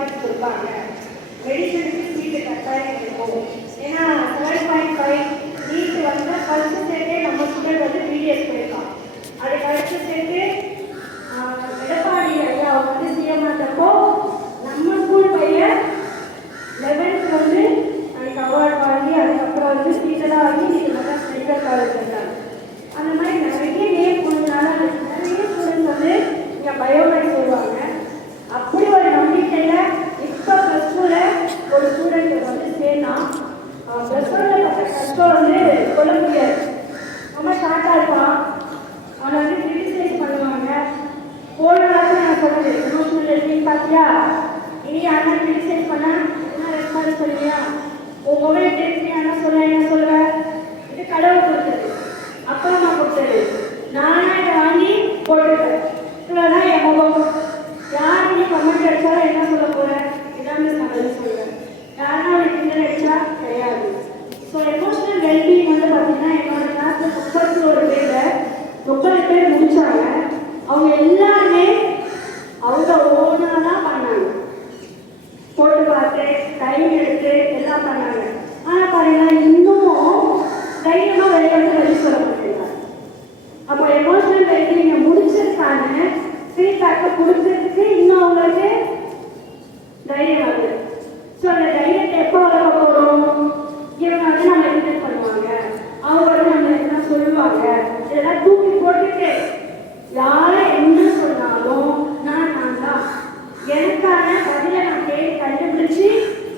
Importance கொடுப்பாங்க. மெடிசனுக்கு சீட்டு கட்டாயம் இருக்கும். ஏன்னா 7.5 நீட் வந்து ஃபர்ஸ்ட் செட்டே நம்ம ஸ்டூடெண்ட் வந்து பிடிஎஸ் போயிருக்கான். அதுக்கு அடுத்த செட்டு எடப்பாடி ஐயா அவங்க வந்து சிஎம் ஆனப்போ நம்ம ஸ்கூல் பையன் 11th வந்து அதுக்கு அவார்டு வாங்கி அதுக்கப்புறம் வந்து டீச்சராக வாங்கி நீங்கள் மெட்ராஸ் மெடிக்கல் காலேஜ் வந்தாங்க. அந்த மாதிரி நிறைய நேம் கொஞ்சனால நிறைய ஸ்டூடெண்ட்ஸ் வந்து இங்கே பயோமேக்ஸ் வருவாங்க. அப்படி ஒரு நம்பிக்கையில் இப்போ ப்ளஸ் டூவில் ஒரு ஸ்டூடெண்ட் வந்து சேர்ந்தா ப்ளஸ் ஒன்னில் பட்ட கஷ்டம் வந்து சொல்ல முடியாது. ரொம்ப ஷார்ட்டாக இருப்பான். அவனை வந்து கிரிட்டிசைஸ் பண்ணுவாங்க. போன வாரத்தில் நான் சொன்னது எமோஷனல் ஹெல்த்திங் பார்த்தியா, இனி யாரும் கிரிட்டிசைஸ் பண்ணால் என்ன ரெஸ்பான்ஸ் சொல்லுவியா, உன் மொபைல் தெரிஞ்சு என்ன சொல்லுவேன். இது கடவுள் கொடுத்தது, அப்பா அம்மா கொடுத்தது, நானா இதை வாங்கி போட்டுட்டேன். இவ்வளோதான் என் முகம். யார் நீ கமெண்ட் அடித்தாலும் என்ன சொல்ல போகிறேன், இதான் நான் பதில் சொல்லுவேன். யாருன்னா ஒரு கிண்டல் அடித்தா கிடையாது. ஸோ எமோஷனல் வெல்பீயிங் வந்து பார்த்தீங்கன்னா என்னோட கிளாஸில் 31 பேர் 30 பேர் முடிச்சாங்க. அவங்க எல்லாருமே அவங்க ஓனாக தான் பண்ணாங்க. போட்டு பார்த்து டைம் எடுத்து எல்லாம் பண்ணாங்க. ஆனால் பாருங்க இன்னும் தைரியமாக வெளியே சொல்ல முடியல. அப்போ எமோஷனல் வெல்பீயிங்கை முடிச்சிருக்காங்க. ஃபீட்பேக்கை கொடுக்கறதுக்கு இன்னும் அவங்களுக்கு தைரியம் வருது. ஸோ அந்த தைரியத்தை எப்போ வளர்க்க போகிறோம்? இவங்க வந்து நம்ம எக்ஸ்பிளைன் பண்ணுவாங்க, அவங்க வந்து நம்ம என்ன சொல்லுவாங்க, இதெல்லாம் தூக்கி போட்டுட்டு யாரை என்ன சொன்னாலும் நான் தான் எனக்கான பதிலை நான் தேடி கண்டுபிடிச்சி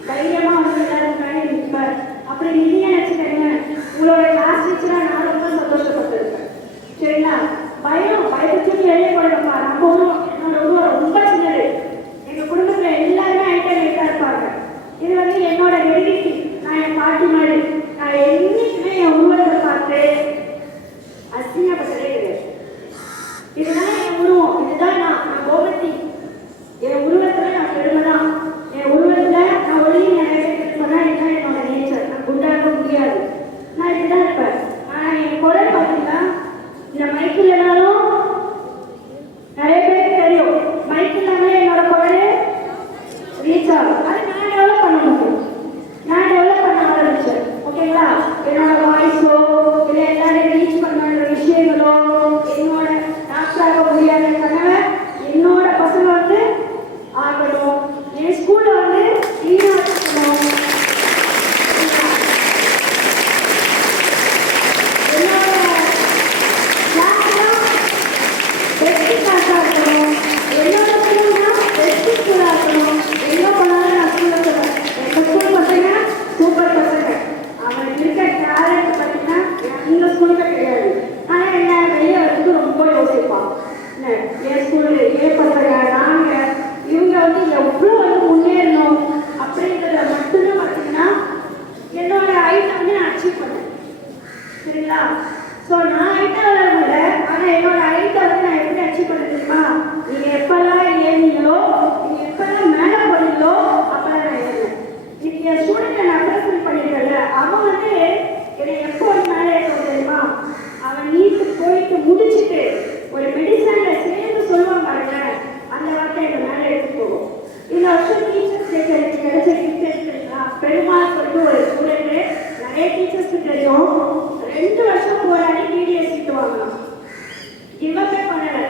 தைரியமாக வந்து எல்லாருக்கான நிற்பேன். அப்படி நீங்க நினச்சிக்கங்க, உங்களோட கிளாஸ் டீச்சராக நான் ரொம்ப சந்தோஷப்பட்டிருக்கேன். சரிங்களா? பயத்தை வெளியே போடணும்ப்பா. நம்ம என்னோட ரொம்ப சின்னது. எங்கள் குடும்பத்தில் எல்லாருமே ஐட்டம் இருப்பாங்க. இது வந்து என்னோட நெருங்கி நான் என் பாட்டி மாதிரி நான் என்னைக்குமே என் உருவத்தை பார்த்து அசிங்கப்பட்டதே கிடையாது. இதுதான் என் உருவம், இதுதான் நான் கோபத்தி. என் உருவத்தில் நான் பெருமை தான். என் உருவத்தில் நான் ஒளி நிறைய சொன்னால் இதுதான் என்னோட நேச்சர். நான் குண்டாக்க முடியாது, நான் இப்படிதான் இருப்பேன். ஆனால் என் குரல் பார்த்தீங்கன்னா இந்த மைக் இல்லைனாலும் நிறைய பேருக்கு தெரியும். மைக் இல்லாமல் என்னோட குரல் ரீச் ஆகும். அது நான் டெவலப் பண்ண முடியும். நான் டெவலப் பண்ண ஆரம்பிச்சேன். ஓகேங்களா? என்னோட வாய்ஸோ இல்லை எல்லாரையும் ரீச் பண்ணுற விஷயங்களோ என்னோட டாக்டராக முடியாத கனவை என்னோட பசங்க வந்து ஆகணும். என் ஸ்கூலில் வந்து க்ளீனாக இருக்கணும். என்னோட கிளாஸ்லாம் பெஸ்ட் கிளாஸாக இருக்கணும். என்னோட ஸ்கூல்னா பெஸ்ட் ஸ்கூலாக இருக்கணும். எங்கே போனாலும் நான் ஸ்கூலில் சொல்லுவேன், எங்கள் ஸ்கூல் பசங்க சூப்பர் பசங்க. அவனுக்கு இருக்க டேலண்ட் பார்த்தீங்கன்னா இந்த ஸ்கூலுக்கு கிடையாது. ஆனால் என்ன வெளியே வரதுக்கு ரொம்ப யோசிப்பான். என் ஸ்கூலு ஏன் பசங்க நாங்கள் இவங்க வந்து எவ்வளோ வந்து முன்னேறணும் அப்படின்றத மட்டும்தான் பார்த்தீங்கன்னா என்னோட ஐட்டம் வந்து நான் அச்சீவ் பண்ணேன். சரிங்களா? ஸோ நான் ஐட்டம் வளரல, ஆனால் என்னோட ஐட்டம் வந்து நான் எப்படி அச்சீவ் பண்ண தெரியுமா? நீங்கள் எப்பெல்லாம் ஏறினீங்களோ, நீங்கள் எப்பெல்லாம் மேலே போனீங்களோ அப்பெல்லாம் நான் ஏறினேன். இன்னைக்கு என் ஸ்டூடெண்ட்டை நான் ப்ரெசென்ட் பண்ணியிருக்கேன்ல, அவன் வந்து என்னை எப்போ மேலே ஏற்றது தெரியுமா? அவன் நீட்டு போயிட்டு முடிச்சுட்டு ஒரு மெடிசனில் சேர்ந்து சொல்லுவாங்க பாருங்க, அந்த வார்த்தை எங்கள் மேலே எடுத்து போகும். இந்த வருஷம் டீச்சர்ஸ் எனக்கு கிடைச்ச டீச்சர்ஸ் தெரியுங்களா? பெருமாள் சொல்லிட்டு ஒரு ஸ்டூடெண்ட்டு நிறைய டீச்சர்ஸ்க்கு தெரியும். 2 வருஷம் போராடி பிடிஎஸ் சீட்டு வாங்கலாம். கிவ் அப்பே பண்ணலை.